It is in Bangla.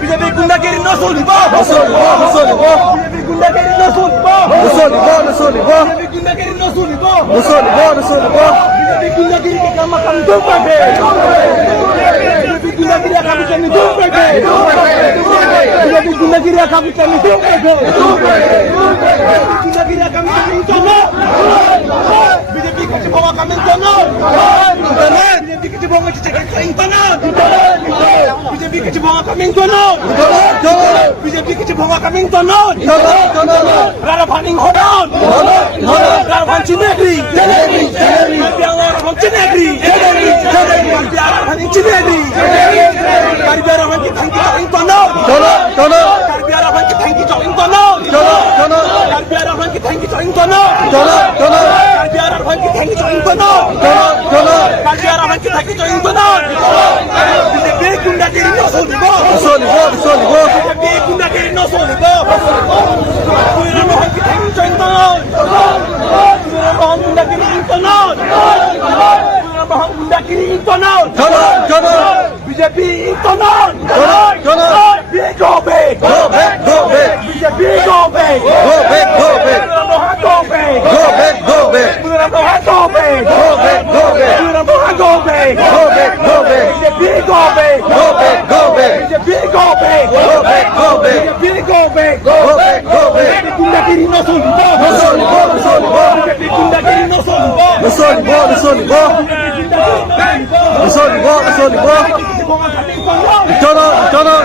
BJP গুন্ডাগিরি নচলিব BJP গুন্ডাগিরি নচলিব BJP গুন্ডাগিরি নচলিব BJP গুন্ডাগিরি কাম দুখ পাবে BJP গুন্ডাগিরি কাম দুখ পাবে BJP গুন্ডাগিরি কাম দুখ পাবে গুন্ডাগিরি কাম BJP কিছু বাবা কাম BJP কিছু বাবা চিঠি BJP কিছু বাবা কাম BJP কিছু বাবা কাম Rara Paning Hodon Rara Paning Chinegri Biara Paning Chinegri Biara Paning Chinegri Biara Paning Thanki Tono Biara Paning Thanki Tono Biara Paning Thanki Tono Biara Paning Thanki Tono Biara Paning Thanki Tono BJP Gundagiri no solibo BJP Gundagiri no solibo BJP internal go back BJP go back Ito na.